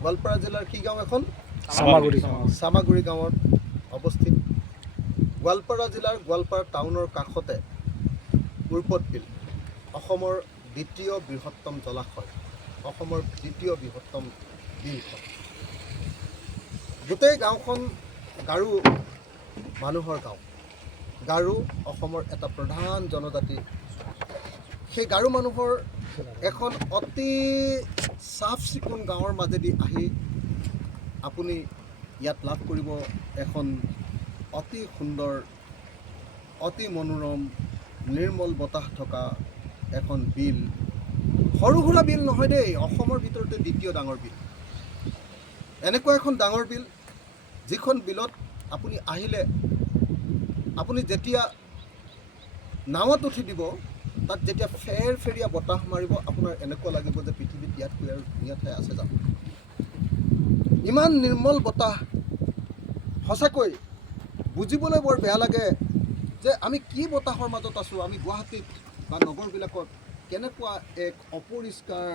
গোৱালপাৰা জিলাৰ কি গাঁও এখন চামাগুৰি গাঁৱত অৱস্থিত। গোৱালপাৰা জিলাৰ গোৱালপাৰা টাউনৰ কাষতে উৰ্পদ বিল, অসমৰ দ্বিতীয় বৃহত্তম জলাশয়, অসমৰ দ্বিতীয় বৃহত্তম বিলখন। গোটেই গাঁওখন গাৰো মানুহৰ গাঁও। গাৰো অসমৰ এটা প্ৰধান জনজাতি। সেই গাৰো মানুহৰ এখন অতি চাফ চিকুণ গাঁৱৰ মাজেদি আহি আপুনি ইয়াত লাভ কৰিব এখন অতি সুন্দৰ, অতি মনোৰম, নিৰ্মল বতাহ থকা এখন বিল। সৰু সুৰা বিল নহয় দেই, অসমৰ ভিতৰতে দ্বিতীয় ডাঙৰ বিল। এনেকুৱা এখন ডাঙৰ বিল, যিখন বিলত আপুনি আহিলে, আপুনি যেতিয়া নাৱত উঠি দিব, তাত যেতিয়া ফেৰফেৰীয়া বতাহ মাৰিব, আপোনাৰ এনেকুৱা লাগিব যে পৃথিৱীত ইয়াতকৈ আৰু ধুনীয়া ঠাই আছে জানো। ইমান নিৰ্মল বতাহ, সঁচাকৈ বুজিবলৈ বৰ বেয়া লাগে যে আমি কি বতাহৰ মাজত আছোঁ। আমি গুৱাহাটীত বা নগৰবিলাকত কেনেকুৱা এক অপৰিষ্কাৰ